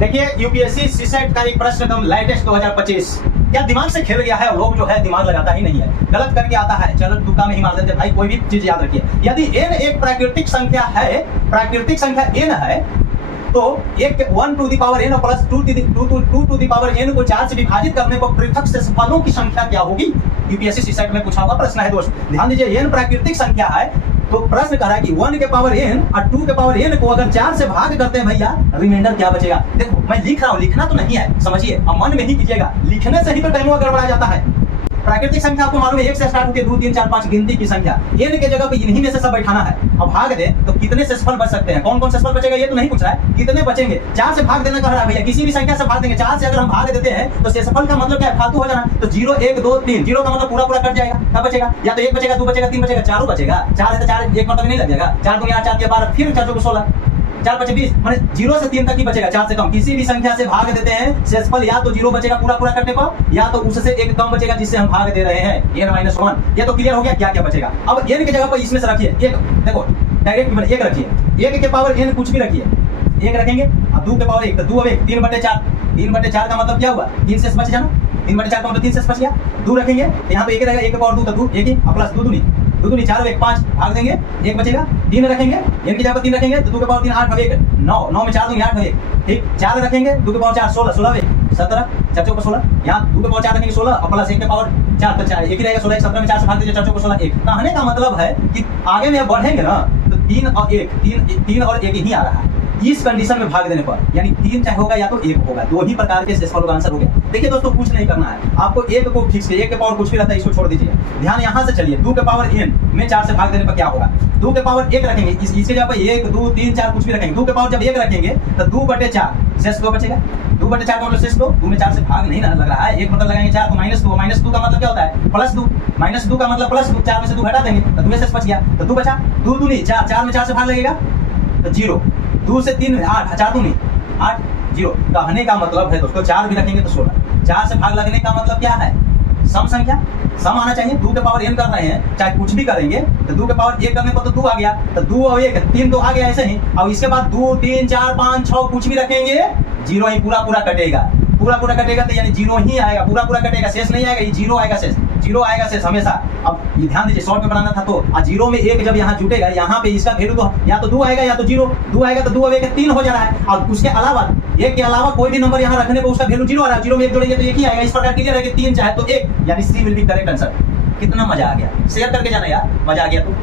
देखिए UPSC CSAT का एक प्रश्न एकदम लेटेस्ट 2025 क्या दिमाग से खेल गया है। लोग जो है दिमाग लगाता ही नहीं है, गलत करके आता है। चलो तुक्का में ही मार देते भाई। कोई भी चीज याद रखिए, यदि n एक प्राकृतिक संख्या है, प्राकृतिक संख्या n है, तो एक 1 to the power n plus 2 to the power n को 4 से विभाजित करने पर पृथक शेषफलों की संख्या क्या होगी। यूपीएससी सीसेट में पूछा हुआ प्रश्न है दोस्त, ध्यान दीजिए। n प्राकृतिक संख्या है तो प्रश्न कह रहा है कि 1 के पावर n और 2 के पावर n को अगर 4 से भाग करते हैं भैया, रिमाइंडर क्या बचेगा। देखो मैं लिख रहा हूँ, लिखना तो नहीं है, समझिए, अब मन में ही कीजिएगा। लिखने से ही तो टाइम गड़बड़ा जाता है। प्राकृतिक संख्या आपको मालूम है 1 से स्टार्ट होकर 2 3 4 5 गिनती की संख्या, n के जगह पे इन्हीं में से सब बैठाना है। अब भाग दे तो कितने शेषफल बच सकते हैं, कौन कौन शेषफल बचेगा ये तो नहीं पूछ रहा है, कितने बचेंगे। 4 से भाग देना कह रहा है भैया, किसी भी संख्या से भाग देंगे। 4 से अगर हम भाग देते हैं तो शेषफल का मतलब क्या है, फालतू हो जाना। तो 0 1 2 3, 0 का मतलब पूरा पूरा कट जाएगा। क्या बचेगा, या तो 1 बचेगा, 2 बचेगा, 3 बचेगा, 4 बचेगा। 4 है तो 4 एक मतलब नहीं लग जाएगा। 4 दूनी 8, 4 के 12, फिर 4 को 16, 4 बचे 20, माने 0 से 3 तक ही बचेगा। 4 से कम किसी भी संख्या से भाग देते हैं, शेषफल या तो 0 बचेगा पूरा पूरा करने पर, या तो उससे एक कम बचेगा जिससे हम भाग दे रहे हैं, n-1। ये तो क्लियर हो गया क्या क्या बचेगा। अब n की जगह पर इसमें से रखिए एक, देखो डायरेक्ट 1 रखिए, 1 के पावर n कुछ भी रखिए, 1 रखेंगे। अब 2 के पावर 1 तो 2 अब 1, 3/4, 3/4 का मतलब क्या हुआ, 3 शेष बच जाना। 3/4 का मतलब 3 शेष बच गया। 2 रखेंगे तो यहाँ पे 1 रहेगा, 1 के पावर 2 तो 2 1 ही, प्लस 2 दूनी 2 दूनी 4 1 5 भाग देंगे, 1 बचेगा। 3 रखेंगे, n की जगह पर 3 रखेंगे तो 2 के पावर 3 8 1 9, 9 में 4 दूनी 8 1, ठीक। 4 रखेंगे, 2 के पावर 4 16, 16 1 17, 4 चौको 16। यहाँ 2 के पावर 4 रखेंगे 16 और प्लस 1 के पावर 4 तो 4 1 ही रहेगा, 16 17 में 4 से भाग दीजिए, 4 चौको 16 1। कहने का मतलब है कि आगे में बढ़ेंगे ना तो 3 और 1 3 और 1 ही आ रहा है इस कंडीशन में भाग देने पर, यानी 3 चाहे होगा या तो 1 होगा। 2 ही प्रकार के शेषफलों का आंसर हो गया। देखिए दोस्तों कुछ नहीं करना है आपको, 1 को फिक्स किया, 1 के पावर कुछ भी रहता है इसको छोड़ दीजिए। ध्यान यहाँ से चलिए, 2 के पावर n में 4 से भाग देने पर क्या होगा। 2 के पावर 1 रखेंगे, इसके जगह पर 1 2 3 4 कुछ भी रखेंगे। 2 के पावर जब 1 रखेंगे तो 2/4 शेष 2 बचेगा। 2/4 का मतलब शेष 2, 2 में 4 से भाग नहीं ना लग रहा है, 1 मतलब लगाएंगे 4 तो -2 का मतलब क्या होता है, +2, -2 का मतलब +2, 4 में से 2 घटा देंगे तो 2 शेष बच गया। तो 2 बचा, 2 दूनी 4, 4 में 4 से भाग लगेगा तो 0, 2 से 3 8, 4 दूनी 8 0। कहने का मतलब है दोस्तों 4 भी रखेंगे तो 16, 4 से भाग लगने का मतलब क्या है, सम संख्या, सम आना चाहिए। 2 के पावर n कर रहे हैं, चाहे कुछ भी करेंगे तो 2 के पावर 1 करने पर तो 2 आ गया, तो 2 और 1 3 तो आ गया ऐसे ही। अब इसके बाद 2 3 4 5 6 कुछ भी रखेंगे, 0 ही पूरा पूरा कटेगा, पूरा पूरा कटेगा तो यानी 0 ही आएगा, पूरा पूरा कटेगा, शेष नहीं आएगा, ये 0 आएगा शेष, 0 आएगा शेष हमेशा। अब ये ध्यान दीजिए, शॉर्ट में बनाना था तो 0 में 1 जब यहाँ जुटेगा, यहाँ पे इसका वैल्यू तो या तो 2 आएगा या तो 0, 2 आएगा तो 2 और 1 3 हो जा रहा है। और उसके अलावा 1 के अलावा कोई भी नंबर यहाँ रखने पर उसका वैल्यू 0 आ रहा है, 0 में 1 जोड़ेंगे तो 1 ही आएगा। इस प्रकार क्लियर है कि 3 चाहे तो 1, यानी सी विल बी करेक्ट आंसर। कितना मजा आ गया, शेयर करके जाना यार, मजा आ गया तो।